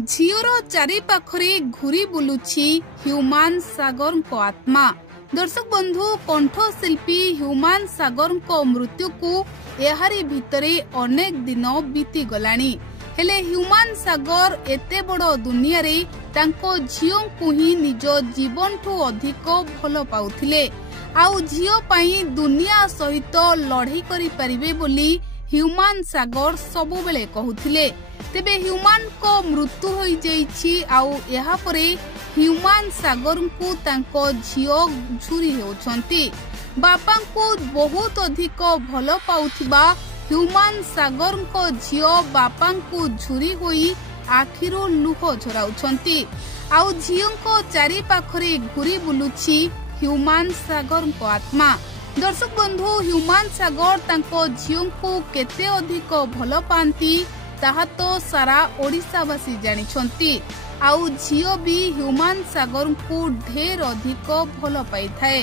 झीओर चारि पाखरे घूरी बुलुछि ह्यूमान सागर को आत्मा। दर्शक बंधु, कंठशिल्पी ह्यूमान सागर को मृत्यु को एहारी भितरे अनेक दिन बीती गलानी। हेले ह्यूमान सागर एते बड़ दुनिया रे तांको झीओ को ही निज जीवन ठू अधिक भल पाउथिले। आउ झीओ पाई दुनिया सहित लड़ाई करि परिबे बोली ह्यूमान सागर सबु बेले कहूथिले। तेबे ह्यूमान को मृत्यु होई जाइछि। आउ एहा परे ह्यूमान सागर को तांको झीओ झुरी होछंती। बापा को बहुत अधिक भल पाउथिबा ह्यूमान सागर को झीओ बापा को झुरी होई आखिरो लुह झराउछंती। आउ झीओ को चारि पाखरे घुरी बुलुछि ह्यूमान सागर को आत्मा। दर्शक बंधु, ह्यूमान सागर तांको झीओ को केते अधिक भल पांती ताहा तो सारा ओडिशावासी जानिछंती। आउ झीओ भी ह्यूमान सागर को ढेर अधिक भल पाई थाए।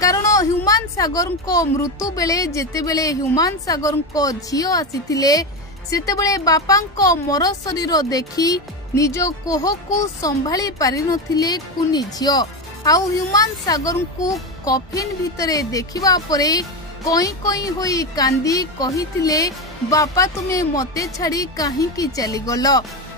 कारण ह्यूमान सागर को मृत्यु बेले जेतेबेले ह्यूमान सागर को झीओ आसीथिले सेतेबेले बापांको मर शरीर देखि निज कोह को संभाली पारि नथिले कुनी झीओ। आउ ह्यूमान सागर को कफिन भितरे देखिबा परे कई कई होई कांदी कहिथिले, बापा तुमे मते छाड़ी काहे की चली गल।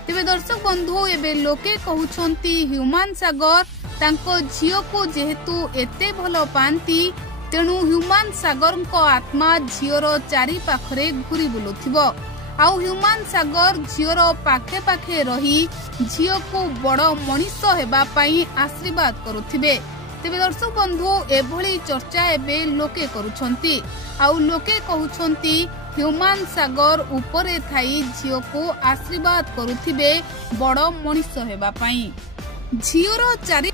तेबे दर्शक बंधु, एबे लोके कहउछंती ह्यूमान सागर तांको झीओ को जेहेतु एते भल पांती तेणु ह्यूमान सागर को आत्मा झीओर चारि पाखरे घुरी बुलुथिबो। आउ ह्यूमान सागर झीओर पाखे पाखे रही झीओ को बड़ मनीष हेबा पई आशीर्वाद करुथिबे। तेबे दर्शक बंधु, एभली चर्चा एबे लोके करुछंती। आउ लोके कहउछंती ह्यूमान सागर उपरे थाई झीओ को आशीर्वाद करुथिबे बड़ मनीष हेबा पई। झीओर चारि